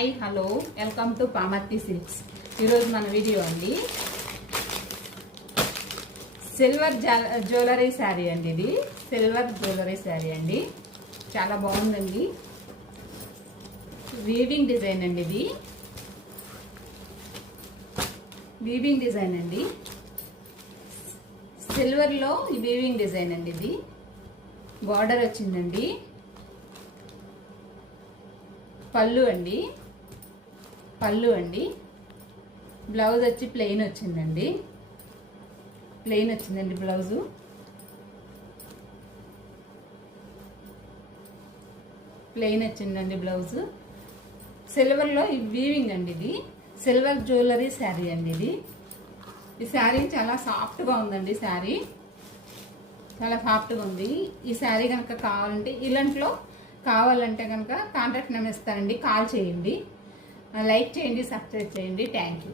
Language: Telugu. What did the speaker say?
Hi hello welcome to Pamarthi silks. ఈరోజు మన వీడియో అండి సిల్వర్ జ్యువెలరీ శారీ అండి. ఇది సిల్వర్ జ్యువెలరీ శారీ అండి, చాలా బాగుందండి. వీవింగ్ డిజైన్ అండి, ఇది వీవింగ్ డిజైన్ అండి. సిల్వర్లో వీవింగ్ డిజైన్ అండి. ఇది బార్డర్ వచ్చిందండి. పళ్ళు అండి, బ్లౌజ్ వచ్చి ప్లెయిన్ వచ్చిందండి. బ్లౌజు ప్లెయిన్ వచ్చిందండి. బ్లౌజు సిల్వర్లో వీవింగ్ అండి. ఇది సిల్వర్ జ్యువెలరీ శారీ అండి. ఈ శారీ చాలా సాఫ్ట్గా ఉందండి. శారీ చాలా సాఫ్ట్గా ఉంది. ఈ శారీ కనుక కావాలంటే ఇలాంటిలో కావాలంటే కనుక కాంటాక్ట్ నెంబర్ ఇస్తానండి, కాల్ చేయండి, లైక్ చేయండి, సబ్స్క్రైబ్ చేయండి. Thank you.